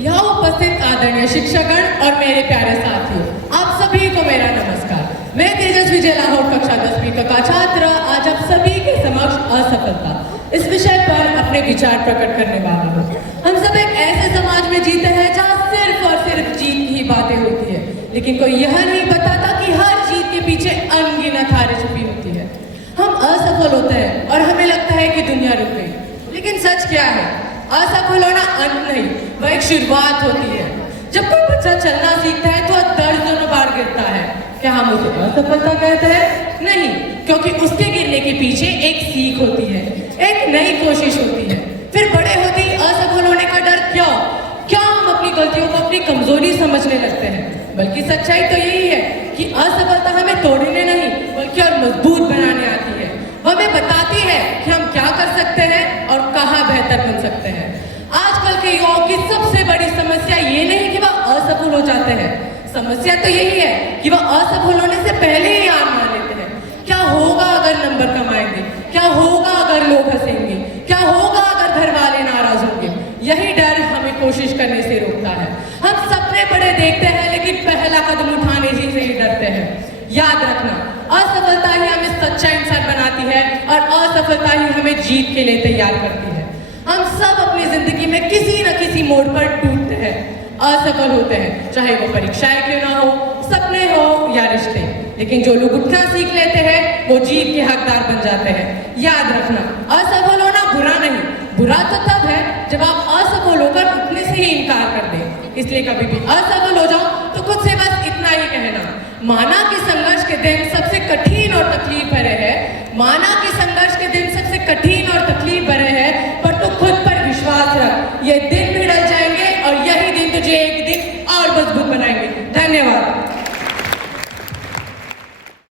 यहाँ उपस्थित आदरणीय शिक्षकगण और मेरे प्यारे साथियों, आप सभी को मेरा नमस्कार। मैं तेजस्वी जय लाहौर कक्षा 10वीं का छात्र आज आप सभी के समक्ष असफलता इस विषय पर अपने विचार प्रकट करने वाला हूँ। हम सब एक ऐसे समाज में जीते हैं जहाँ सिर्फ और सिर्फ जीत की ही बातें होती है, लेकिन कोई यह नहीं बताता कि हर जीत के पीछे अनगिनत हारें छुपी होती है। हम असफल होते हैं और हमें लगता है कि दुनिया रुक गई, लेकिन सच क्या है? असफल होना अंत नहीं, वह एक शुरुआत होती है। जब कोई बच्चा चलना सीखता है तो दर्जनों बार गिरता है। क्या हम उसे असफलता कहते हैं? नहीं, क्योंकि उसके गिरने के पीछे एक सीख होती है, एक नई कोशिश होती है। फिर बड़े होते ही असफल होने का डर क्यों? क्या हम अपनी गलतियों को अपनी कमजोरी समझने लगते हैं? बल्कि सच्चाई तो यही है कि असफलता हमें तोड़ने नहीं बल्कि और मजबूत बनाने आती है। वह हमें बताती है कि हम क्या कर सकते हैं और कहाँ बेहतर बन सकते हैं। आजकल के युवाओं की सबसे बड़ी समस्या ये नहीं कि वह असफल हो जाते हैं, समस्या तो यही है कि वह असफल होने से पहले ही हार मान लेते हैं। क्या होगा अगर नंबर कम आएंगे? क्या होगा अगर लोग हंसेंगे? क्या होगा अगर घर वाले नाराज होंगे? यही डर हमें कोशिश करने से रोकता है। हम सपने बड़े देखते हैं लेकिन पहला कदम उठाने ही से ही डरते हैं। याद रखना, असफलता ही हमें सच्चा इंसान बनाती है और असफलता ही हमें जीत के लिए तैयार करती है। हम सब अपनी जिंदगी में किसी न किसी मोड़ पर टूटते हैं, असफल होते हैं, चाहे वो परीक्षाएं क्यों ना हो, सपने हो या रिश्ते। लेकिन जो लोग उठना सीख लेते हैं वो जीत के हकदार बन जाते हैं। याद रखना, असफल होना बुरा नहीं, बुरा तो तब है जब आप असफल होकर उठने से ही इनकार कर दें। इसलिए कभी भी असफल हो जाओ तो खुद से बस इतना ही कहना, माना कि संघर्ष के दिन सबसे कठिन और तकलीफ भरे है, माना कि संघर्ष के दिन सबसे कठिन और तकलीफ भरे है, पर तू खुद पर विश्वास रख, ये दिन भी टल जाएंगे और यही दिन तुझे एक दिन और मजबूत बनाएंगे। धन्यवाद।